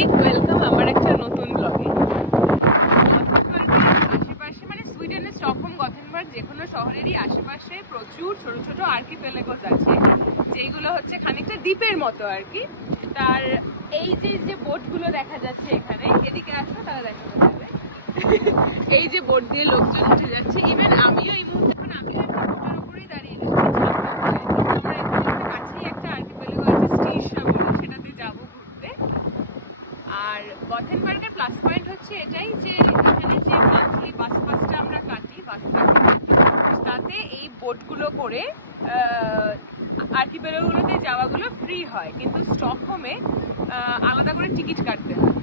অনেক ওয়েলকাম আমার একটা নতুন ব্লগে। আশেপাশে মানে সুইডেনের স্টকহোম, গথেনবার্গ যে কোনো শহরেরই আশেপাশে প্রচুর ছোট ছোট আর্কিপেলাগোস আছে, যেগুলো হচ্ছে খানিকটা দ্বীপের মতো আর কি। তার এই যে বোটগুলো দেখা যাচ্ছে এখানে, এদিকে আসো তাহলে দেখা যাবে। এই যে বোট দিয়ে লোকজন উঠে যাচ্ছে, ইভেন আমিও এই মুহূর্তে এখন আমি একটা বোটের উপরেই দাঁড়িয়ে রয়েছি। আমরা এখানে কাছেই একটা আর্কিপেলাগো আছে স্টিশা বলে, সেটাতে যাবো ঘুরতে। আর গথেনবার্গের প্লাস পয়েন্ট হচ্ছে এটাই যে এখানে যে মান্থলি বাস পাসটা আমরা কাটি, তাতে এই বোটগুলো করে আর্কিপেলাগোগুলোতে যাওয়াগুলো ফ্রি হয়, কিন্তু স্টকহোমে আলাদা করে টিকিট কাটতে হয়।